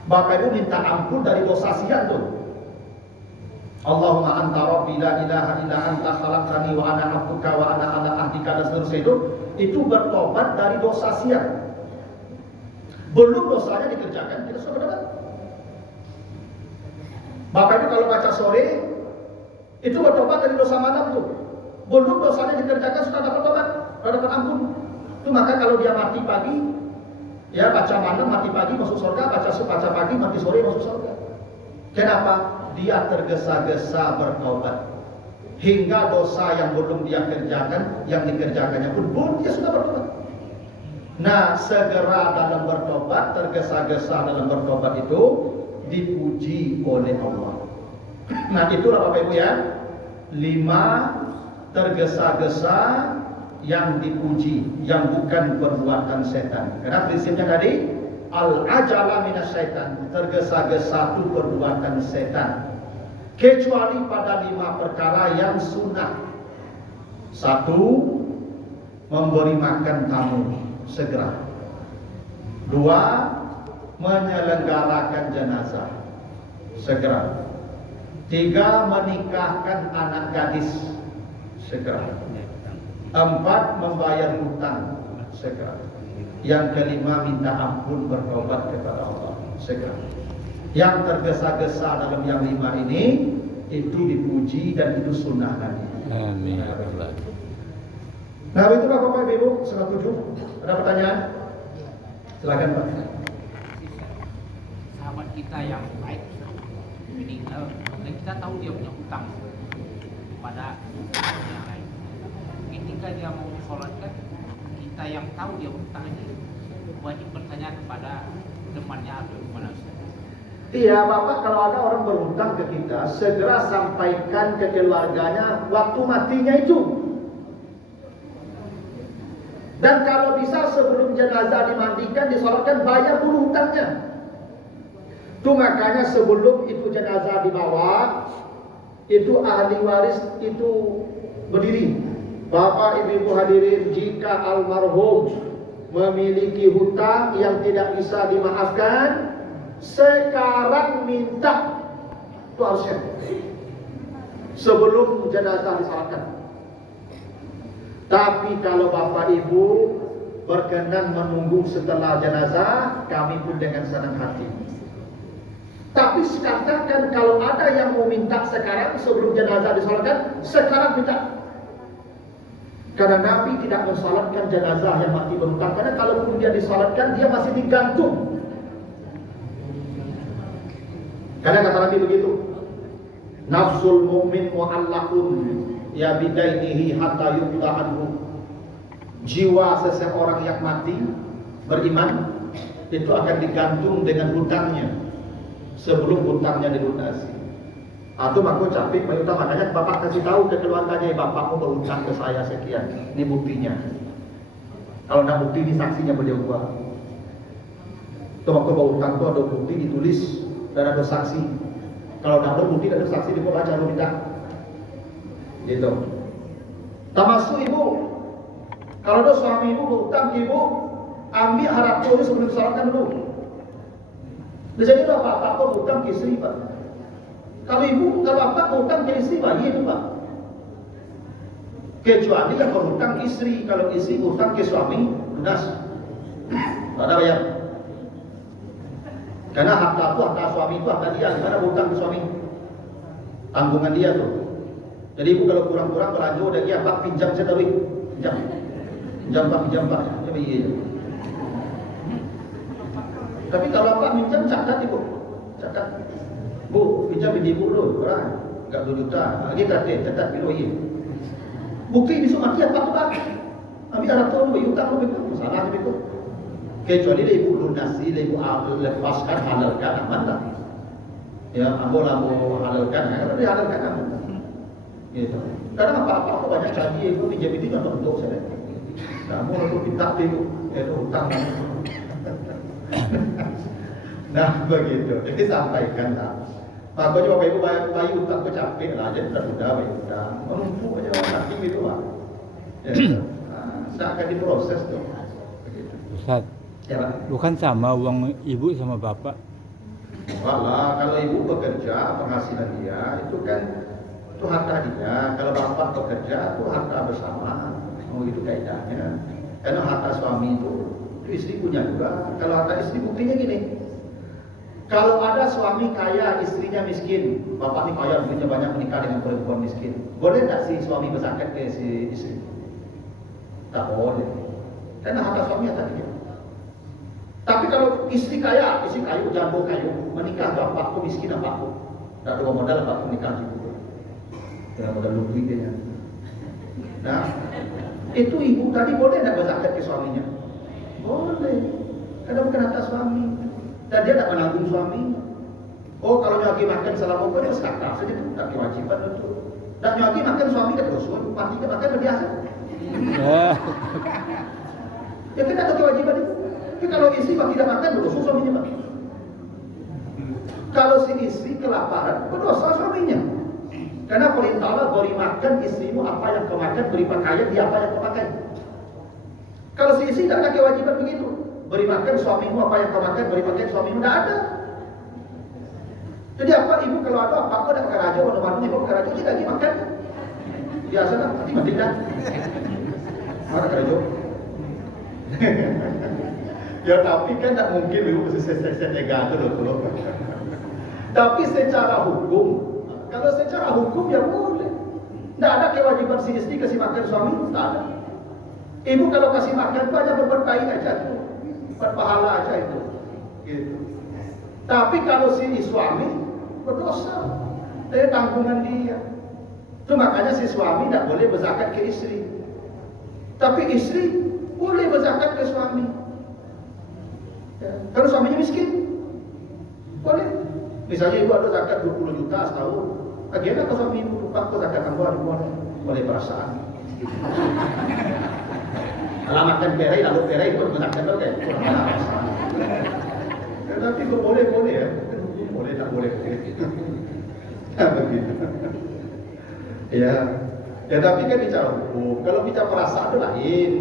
Bapak Ibu minta ampun dari dosa siang tuh. Allahumma anta rabbi la ilaha illa anta khalaqtani wa ana abduka wa ana ala ahdika dan seterusnya itu bertobat dari dosa siang. Belum dosanya dikerjakan, kita sudah bertobat. Bapak Ibu kalau baca sore itu bertobat dari dosa malam tuh. Belum dosanya dikerjakan sudah dapat tobat, sudah dapat ampun. Itu maka kalau dia mati pagi, ya baca malam mati pagi masuk surga, baca pagi mati sore masuk surga. Kenapa? Dia tergesa-gesa bertobat. Hingga dosa yang belum dia kerjakan, yang dikerjakannya pun belum dia sudah bertobat. Nah, segera dalam bertobat, tergesa-gesa dalam bertobat itu dipuji oleh Allah. Nah, itulah Bapak Ibu ya. 5 tergesa-gesa yang dipuji, yang bukan perbuatan setan. Karena prinsipnya tadi al-ajala minas syaitan, tergesa-gesa itu perbuatan setan. Kecuali pada 5 perkara yang sunnah. 1, memberi makan tamu segera. 2, menyelenggarakan jenazah segera. 3, menikahkan anak gadis segera. 4, membayar hutang segera. Yang kelima, minta ampun bertobat kepada Allah segera. Yang tergesa-gesa dalam yang 5 ini itu dipuji dan itu sunnah Nabi. Amin. Nah, itu Bapak Ibu, setuju? Ada pertanyaan? Silakan Pak. Sahabat kita yang baik meninggal dan kita tahu dia punya hutang pada orang yang lain. Ketika dia mau disolatkan, kita yang tahu dia hutang ini wajib bertanya kepada temannya atau gimana? Iya Bapak, kalau ada orang berhutang ke kita, segera sampaikan ke keluarganya waktu matinya itu. Dan kalau bisa sebelum jenazah dimandikan, disolatkan, bayar dulu hutangnya. Itu makanya sebelum itu jenazah dibawa, itu ahli waris itu berdiri. Bapak Ibu hadirin, jika almarhum memiliki hutang yang tidak bisa dimaafkan, sekarang minta, itu harusnya sebelum jenazah disolatkan. Tapi kalau Bapak Ibu berkenan menunggu setelah jenazah, kami pun dengan senang hati. Tapi katakan kalau ada yang mau minta sekarang sebelum jenazah disolatkan, sekarang minta. Karena Nabi tidak mensolatkan jenazah yang mati berhutang. Karena kalau dia disolatkan, dia masih digantung. Karena kata Nabi begitu, nafsul mu'min mu'allaqun ya bidainihi hatta yuqda anhu. Jiwa seseorang yang mati beriman itu akan digantung dengan hutangnya sebelum hutangnya dilunasi. Atau aku capek berhutang, makanya Bapak kasih tahu ke keluarganya, bapakmu berhutang ke saya sekian, ini buktinya. Kalau tidak bukti, ini saksinya beliau buat. Itu waktu berhutang itu ada bukti ditulis dan ada saksi. Kalau tidak ada bukti, ada saksi, dia baca lu minta. Gitu. Termasuk ibu, kalau ada suami ibu berhutang ke ibu, ambil harap tulis sebelum disolatkan dulu. Jadi bapak berhutang ke istri Pak. Kalau ibu, kalau bapak berhutang ke istri, bayi itu Pak. Kecuali yang berhutang istri, kalau istri berhutang ke suami, lunas. Ada bayar. Karena harta suami itu harta dia, gimana berhutang ke suami? Tanggungan dia tuh. Jadi ibu kalau kurang-kurang belanja udah dia, Pak pinjam saya duit, pinjam Pak, ya iya. Tapi kalau Pak pinjam catat ibu, catat. Bu, pinjam ibu dulu, orang, enggak 2 juta, lagi catat dulu iya. Bu Bukti besok mati apa tu bang? Ambil arah tu berhutang lebih tu, salah lebih tu. Kecuali ibu lunasi, ibu lepaskan, halalkan aman lah. Ya, ambo halalkan, kalau dia halalkan aman. Gitu. Kadang apa-apa aku banyak caji, aku pinjam itu contoh untuk saya. Kamu aku minta itu hutang. Nah begitu, jadi sampaikanlah. Makanya Bapak Ibu bayi hutang aku capek lah, jadi sudah bayi hutang, menumpuk aja saking itu lah. Ya, saya akan diproses tuh. Begitu. Ustaz, Ya Pak. bukan sama uang ibu sama bapak? Walah, kalau ibu bekerja penghasilan dia itu kan itu harta dia. Kalau bapak bekerja itu harta bersama. Oh itu kaidahnya. Karena harta suami itu istri punya juga. Kalau harta istri buktinya gini. Kalau ada suami kaya, istrinya miskin, bapak ini kaya, duitnya banyak, menikah dengan perempuan miskin, boleh tak si suami berzakat ke si istri? Tak boleh. Karena harta suami harta dia. Tapi kalau istri kayu, jambul kayu, menikah ke bapakku miskin bapakku, tak ada modal bapakku menikah juga. Dengan modal lebih dia. Nah, itu ibu tadi boleh tak berzakat ke suaminya? Boleh. Karena bukan harta suami. Dan dia tak menanggung suami. Oh, kalau nyaki makan selama dia zakat saja itu tak kewajiban itu. Dan nyaki makan suami tak dosa, mati ke makan berbiasa. Ya kan ada kewajiban itu. Tapi kalau istri tidak makan berdosa suaminya Pak. Kalau si istri kelaparan berdosa suaminya. Karena perintah Allah beri makan istrimu apa yang kau makan, beri pakaian dia apa yang kau pakai. Kalau si istri tidak ada kewajiban begitu. Beri makan suamimu apa yang kau makan, beri pakaian suamimu tidak ada. Jadi apa ibu kalau ada apa aku ada pakai raja, mana ibu pakai raja kita lagi makan. Biasa kan, mati kan. Mana raja? Ya tapi kan tak mungkin ibu bisa negatif loh. Tapi secara hukum, kalau secara hukum ya boleh. Tidak ada kewajiban si istri kasih makan suami, tidak ada. Ibu kalau kasih makan itu hanya berbuat baik aja tuh, berpahala aja itu. Gitu. Tapi kalau si suami berdosa, dari tanggungan dia. Itu makanya si suami tidak boleh berzakat ke istri. Tapi istri boleh berzakat ke suami. Ya. Kalau suaminya miskin, boleh. Misalnya ibu ada zakat 20 juta setahun, akhirnya kalau suami ibu lupa ke zakat kamu ada boleh perasaan. Kalau makan perai lalu perai pun berzakat oke. Ya, tapi kok boleh ya, boleh tak boleh. Begitu. Ya tapi kan bicara hukum. Kalau bicara perasaan itu lain.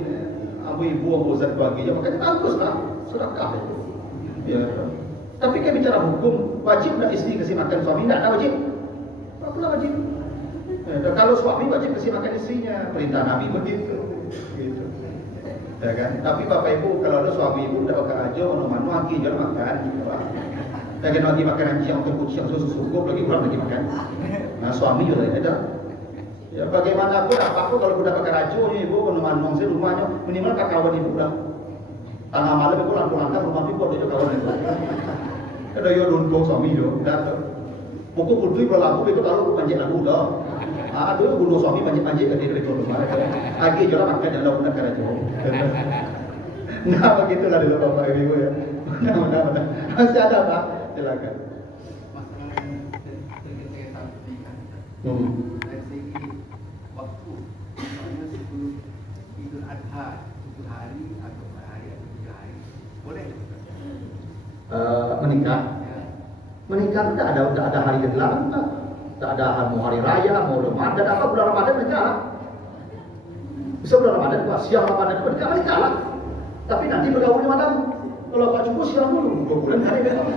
Ibu zat baginya, makanya bagus lah, sedekah itu. Ya. Tapi kan bicara hukum, wajib tak istri kasih makan suami? Tidak wajib. Apa wajib? Ya, kalau suami wajib kasih makan istrinya, perintah Nabi begitu. Gitu. Ya kan? Tapi bapak ibu kalau ada suami ibu tidak makan aja, manu lagi jangan makan. Jangan lagi makan anjing yang kucing yang susu lagi kurang lagi makan. Nah suami juga ada. Ya bagaimanapun apapun kalau udah pakai racun ibu menemani saya rumahnya minimal tak kawan ibu lah. Tengah malam ibu lantar rumah ibu ada kawan ibu. Ada yo runtuh suami yo datang. Pokok putri berlaku ibu taruh panjang lagu dah. Aduh bunuh suami panjang ke diri rumah. Lagi jual makan dalam benar racun. Nah begitulah dulu bapak ibu ya. Benar. Masih ada Pak? Silakan. Menikah tidak ada hari ke-8, tak ada mau hari raya, mau Ramadan, apa bulan Ramadan menikah. Bisa bulan Ramadan, siang Ramadan menikah lah. Tapi nanti bergaul di malam. Kalau Pak cukup siang dulu, 2 bulan hari besok.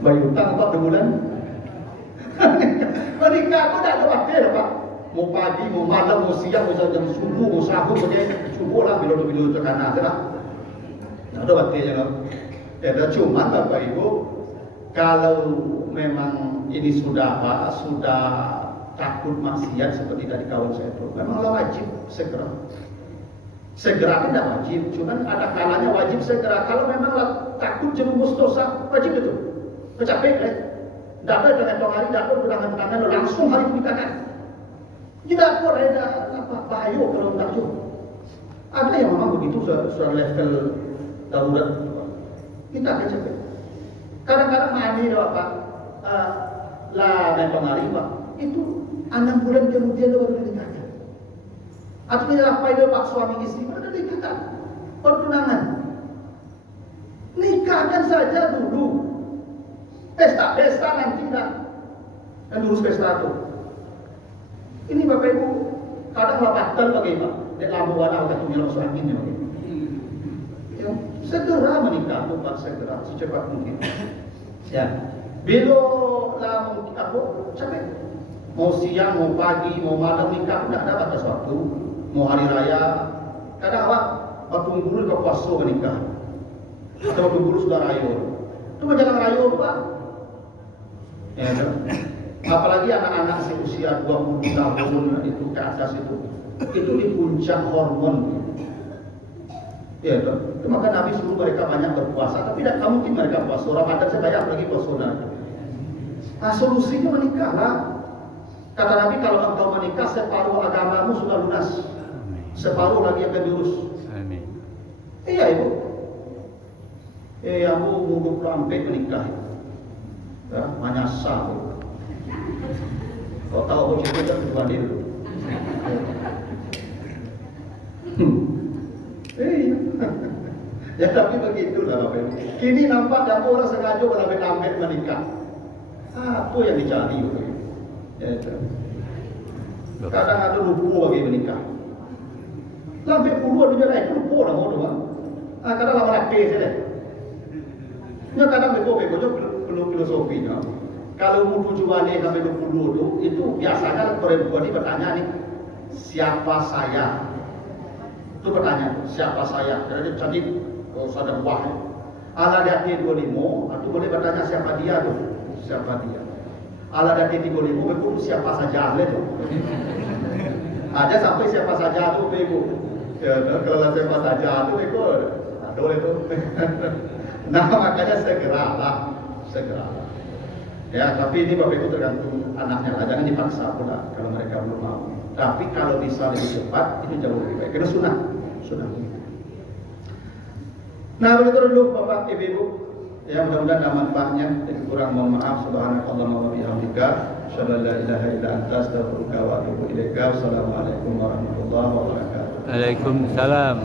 Bayi hutang 4 bulan. Menikah aku tidak ada waktu ya Pak. Mau pagi, mau malam, mau siang, mau jam subuh, mau sahur, subuh lah, bila tekanan saja lah. Tidak ada waktunya loh. Ya, cuma Bapak Ibu, kalau memang ini sudah takut maksiat seperti tadi kawan saya itu, memanglah wajib segera. Segera tidak wajib, cuman ada kalanya wajib segera. Kalau memanglah takut jerumus dosa, wajib itu. Kecapek, tidak ada dengan hari, tidak ada dengan tangan langsung hari pernikahan. Tidak boleh ada bahaya kalau tak jauh. Ada yang memang begitu sudah level darurat. Kita akan cek. Kadang-kadang mandi dah Pak, lah dan pengaruh Pak. Itu 6 bulan kemudian dia baru nikahnya. Atau tidak apa itu Pak suami istri pada nikahkan, pertunangan. Nikahkan saja dulu. Pesta nanti dah. Dan urus pesta itu. Ini Bapak Ibu kadang lapatan bagaimana? Dia lambuan awak tu nyelos anginnya bagaimana? Ya, segera menikah tu Pak, segera secepat mungkin. Ya, bila lah aku capek. Mau siang, mau pagi, mau malam nikah tidak ada batas waktu. Mau hari raya, kadang awak tunggu dulu ke puasa menikah. Atau tunggu dulu sudah rayur. Itu jangan rayur Pak. Ya, apalagi anak-anak seusia 20 tahun itu ke atas itu di puncak hormon. Ya, itu maka Nabi suruh mereka banyak berpuasa, tapi tidak mungkin mereka puasa. Ramadan saya banyak lagi puasa. Nah, solusinya menikahlah. Kata Nabi, kalau engkau menikah, separuh agamamu sudah lunas, separuh lagi akan diurus. Amin. Iya Ibu. Aku nguduk sampai menikah. Ya, manyasa. Kau tahu aku cerita kedua dia dulu. Ya tapi begitulah Bapak Ibu. Kini nampak ada orang sengaja berambil menikah. Apa yang dicari Bapak Ibu? Ya, itu. Kadang ada lupa bagi menikah. Sampai puluhan dia naik lupa lah mau doang. Kadang lama laki saja. Ya kadang beko-beko perlu filosofinya. Kalau mau tujuan ni sampai 20 itu biasanya perempuan ini bertanya nih, siapa saya? Itu bertanya, siapa saya? Jadi cantik, kalau sadar wah. Ala dati 25, atau boleh bertanya siapa dia tuh? Siapa dia? Ala dati 35, betul siapa saja le tuh. Ada sampai siapa saja tuh bego. Ya, kalau siapa saja tuh bego, ada itu. Nah makanya segeralah. Ya, tapi ini Bapak Ibu tergantung anaknya lah, jangan dipaksa pula kalau mereka belum mau. Tapi kalau bisa lebih cepat, itu jauh lebih baik. Karena sunnah. Nah, begitu dulu Bapak Ibu. Ya, mudah-mudahan ada manfaatnya. Jadi kurang mohon maaf. Subhanakallahumma wa bihamdika, asyhadu an la ilaha illa anta, astaghfiruka wa atubu ilaika. Wassalamualaikum warahmatullahi wabarakatuh. Waalaikumsalam.